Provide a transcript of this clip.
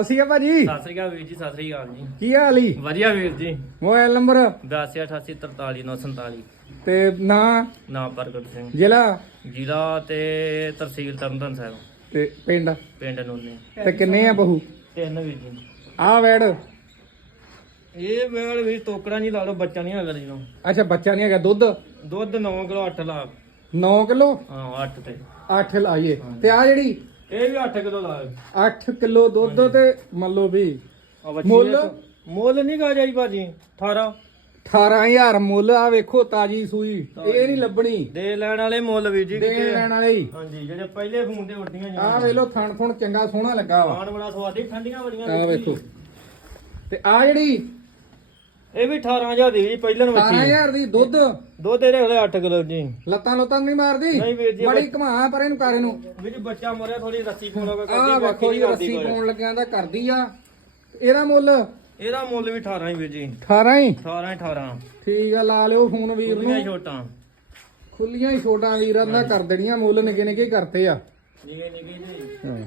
ਅਸੀਂ ਆ ਭਾਜੀ। ਸਤਿ ਸ੍ਰੀ ਅਕਾਲ ਵੀਰ ਜੀ ਸਤਿ ਸ੍ਰੀ ਅਕਾਲ ਜੀ। ਕੀ ਹਾਲ ਈ? ਵਧੀਆ ਵੀਰ ਜੀ। Mobile number? 8288433947 ਤੇ ਨਾਂ? ਨਾਮ ਪ੍ਰਗਟ ਸਿੰਘ। ਜ਼ਿਲ੍ਹਾ? ਜ਼ਿਲ੍ਹਾ ਤੇ ਤਹਿਸੀਲ ਤਰਨਤਾਰਨ ਸਾਹਿਬ। ਤੇ ਪਿੰਡ? ਪਿੰਡ ਨੂਨੇ। ਤੇ ਕਿੰਨੇ ਆ ਬਹੂ? ਤਿੰਨ ਵੀਰ ਜੀ। ਆ ਵੈੜ। ਇਹ ਵੇਲ ਵੀ ਤੋਕੜਾ ਨਹੀਂ ਲਾ ਲਓ ਬੱਚਾ ਨਹੀਂ ਹੈਗਾ ਜੀ ਨੂੰ ਅੱਛਾ ਬੱਚਾ ਨਹੀਂ ਹੈਗਾ। ਦੁੱਧ? ਦੁੱਧ 9 ਕਿਲੋ 8 ਲਾ। 9 ਕਿਲੋ? ਹਾਂ 8 ਤੇ। 8 ਲਾਈਏ। ਤੇ ਆ ਜਿਹੜੀ ਇਹ ਵੀ 8 ਕਿਲੋ ਲਾ 8 ਕਿਲੋ ਦੁੱਧ ਤੇ ਮੰਨ ਲਓ ਵੀ। ਆ ਬੱਚੀ ਮੁੱਲ? ਇਹ- ਮੁੱਲ ਨਹੀਂ ਗਾ ਜਾਈ ਭਾਜੀ 18 18000 ਮੁੱਲ ਆ ਵੇਖੋ ਤਾਜੀ ਸੂਈ। ਇਹ ਨਹੀਂ ਲੱਭਣੀ। ਦੇ ਲੈਣ ਵਾਲੇ ਮੁੱਲ ਵੀਰ ਜੀ ਦੇ ਕਿਤੇ ਲੈਣ ਵਾਲੇ ਹੀ। ਹਾਂਜੀ ਜਿਹੜੇ ਪਹਿਲੇ ਫੋਨ ਤੇ ਉੱਡੀਆਂ ਆ ਵੇਖ ਲਓ ਥਣ ਥੁਣ ਚੰਗਾ ਸੋਹਣਾ ਲੱਗਾ ਵਾ। ਖਾਣ ਬੜਾ ਸਵਾਦੀ ਠੰਡੀਆਂ ਬੜੀਆਂ ਆ ਵੇਖੋ। ਤੇ ਆ ਜਿਹੜੀ ਇਹ ਵੀ 18000 ਦੀ ਜੀ ਪਹਿਲਾਂ ਨੂੰ ਬੱਚੀ 18000 ਦੀ ਦੁੱਧ। ਦੁੱਧ ਇਹਦੇ ਹਲੇ 8 ਕਿਲੋ ਜੀ। ਲੱਤਾਂ ਲੁੱਤਾਂ ਨਹੀਂ ਮਾਰਦੀ? ਨਹੀਂ ਵੀਰ ਜੀ, ਬੜੀ ਘਮਾ ਪਰ ਇਹਨੂੰ ਕਰ ਇਹਨੂੰ ਵੀ ਜੀ ਬੱਚਾ ਮਰਿਆ ਥੋੜੀ ਰੱਸੀ ਪਾਉਣ ਲੱਗਾ ਆ ਕਰਦੀ ਵੇਖੋ ਜੀ ਰੱਸੀ ਪਾਉਣ ਲੱਗਿਆਂ ਦਾ ਕਰਦੀ ਆ। ਇਹਦਾ ਮੁੱਲ? ਇਹਦਾ ਮੁੱਲ ਵੀ 18 ਹੀ ਵੀਰ ਜੀ। 18 ਹੀ? 18 18 ਠੀਕ ਆ ਲਾ ਲਿਓ ਫੋਨ ਵੀਰ ਨੂੰ। ਛੋਟਾਂ। ਖੁੱਲੀਆਂ ਹੀ ਛੋਟਾਂ ਵੀਰਾਂ ਦਾ ਕਰ ਦੇਣੀਆਂ ਮੁੱਲ ਨਿੱਕੇ ਨਿੱਕੇ ਕਰਤੇ ਆ। ਨਿਗੇ ਨਿਗੇ ਜੀ। ਹਾਂ।